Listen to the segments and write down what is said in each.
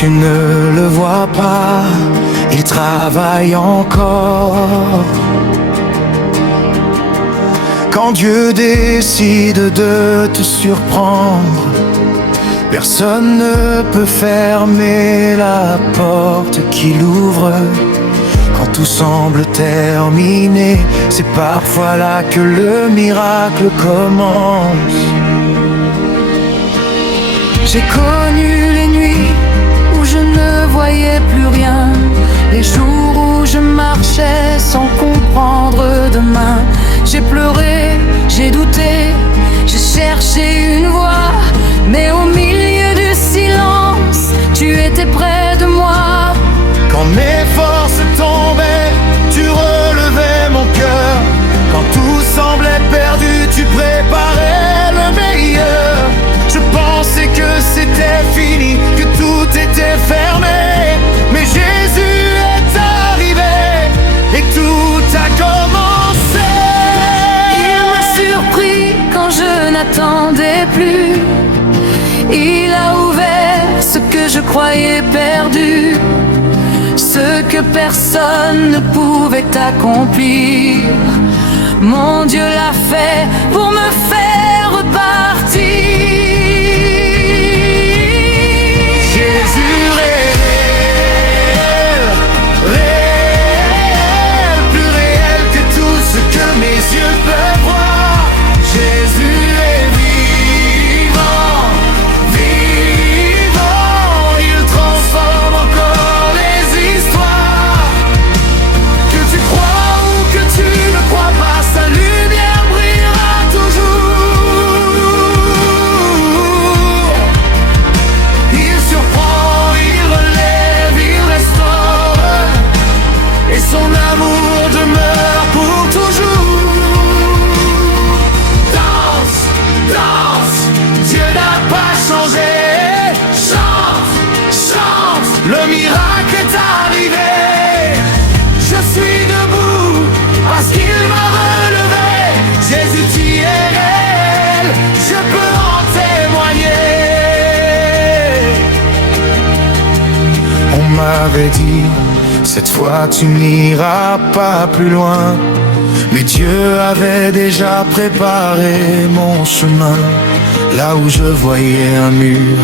tu ne le vois pas, il travaille encore. Quand Dieu décide de te surprendre, personne ne peut fermer la porte qu'il ouvre. Quand tout semble terminé, c'est parfois là que le miracle commence. J'ai connu les nuits où je ne voyais plus rien, les jours où je marchais sans comprendre demain. J'ai pleuré, j'ai douté, j'ai cherché une voie, mais au milieu du silence, tu étais près de moi. Quand mes forces tombaient, tu relevais mon cœur. Quand tout semblait perdu, tu préparais le meilleur. Je pensais que c'était fini, que tout était fermé, mais Jésus est arrivé et tout a commencé. Il m'a surpris quand je n'attendais plus. Il a ouvert ce que je croyais perdu, ce que personne ne pouvait accomplir. Mon Dieu l'a fait pour me faire repartir. Jésus réel, réel, plus réel que tout ce que mes yeux peuvent voir. Jésus est vivant, vivant, il transforme encore les histoires. Que tu crois ou que tu ne crois pas, sa lumière brillera toujours. Il surprend, il relève, il restaure, et son amour demeure pour toujours. Danse, danse, Dieu n'a pas changé. Chante, chante, le miracle est arrivé. Je suis debout parce qu'il m'a relevé. Jésus, tu es réel, je peux en témoigner. On m'avait dit, cette fois tu n'iras pas plus loin, mais Dieu avait déjà préparé mon chemin. Là où je voyais un mur,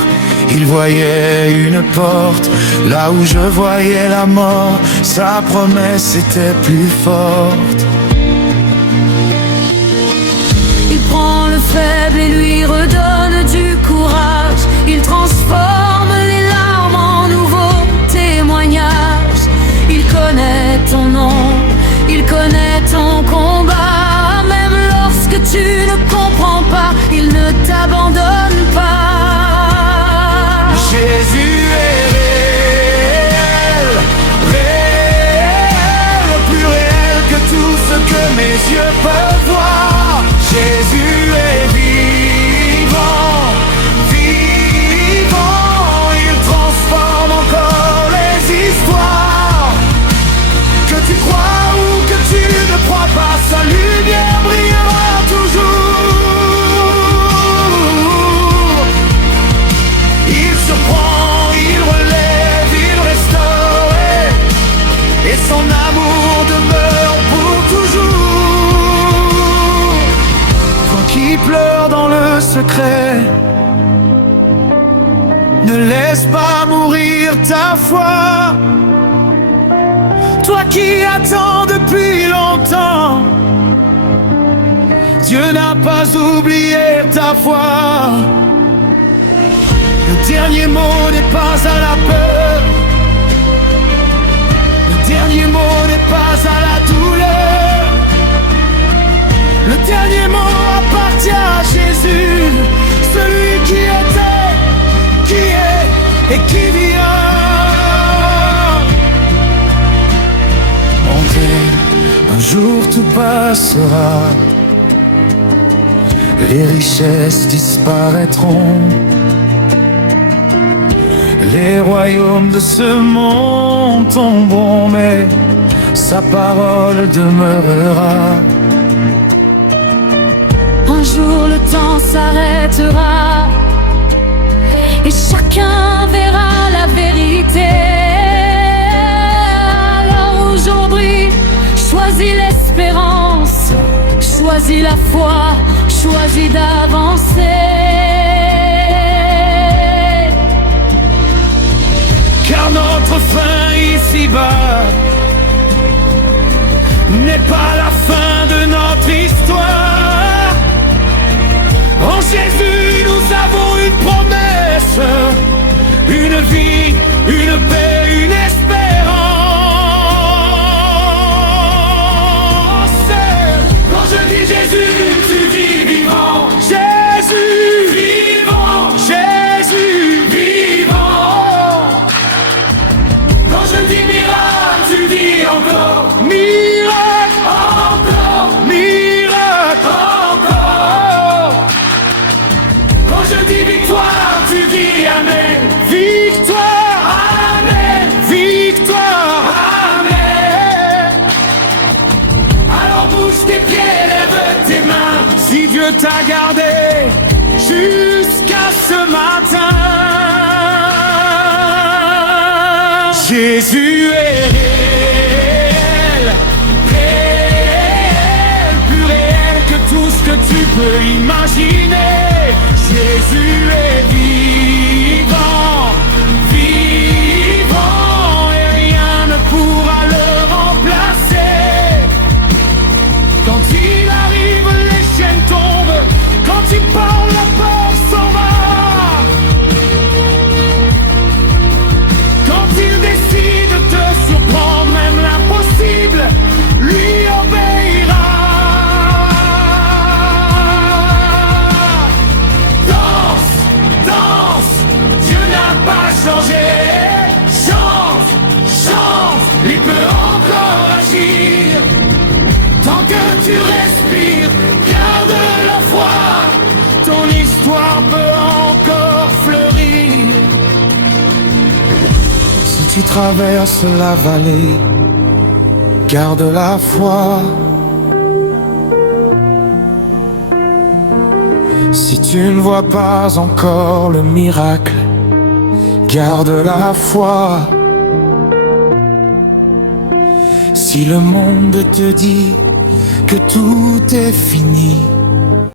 il voyait une porte. Là où je voyais la mort, sa promesse était plus forte. Il prend le faible et lui redonne du courage. Il transforme les larmes en nouveaux témoignages. Il connaît ton nom, il connaît ton combat. Même lorsque tu ne comprends pas, il ne t'abandonne pas. Jésus est réel, réel, plus réel que tout ce que mes yeux peuvent voir. Jésus est vivant, vivant, il transforme encore les histoires. Que tu crois ou que tu ne crois pas, sa lumière brillera toujours. Il surprend, il relève, il restaure, et son amour demeure pour toujours. Toi qui pleures dans le secret, ne laisse pas mourir ta foi. Toi qui attends depuis longtemps, Dieu n'a pas oublié ta foi. Le dernier mot n'est pas à la peur, le dernier mot n'est pas à la douleur. Le dernier mot appartient à Jésus, celui qui était, qui est et qui vient. Montez, un jour tout passera, les richesses disparaîtront. Les royaumes de ce monde tomberont, mais sa parole demeurera. Un jour le temps s'arrêtera et chacun verra la vérité. choisi la foi, choisi d'avancer. Car notre fin ici-bas n'est pas la fin de notre histoire. En Jésus nous avons une promesse, une vie, une paix, une espérance. Quand je dis Jésus, tu dis vivant. Jésus, vivant. Jésus, vivant. Quand je dis miracle, tu dis encore. Miracle, encore. Miracle, encore. Quand je dis victoire, tu dis amen. Victoire, amen. Victoire, amen. Alors bouge tes pieds, lève tes mains. Si Dieu t'a gardé jusqu'à ce matin, Jésus est réel, réel, plus réel que tout ce que tu peux imaginer. Jésus est vivant, vivant, et rien ne pourra le remplacer. Quand il arrive, les chaînes tombent. Quand il parle, la peur s'en va. Quand il décide de surprendre même l'impossible, lui obéira. Danse, danse, Dieu n'a pas changé. Chante, chante, il peut encore agir. Tant que tu respires, garde la foi, ton histoire peut encore fleurir. Si tu traverses la vallée, garde la foi. Si tu ne vois pas encore le miracle, garde la foi. Si le monde te dit que tout est fini,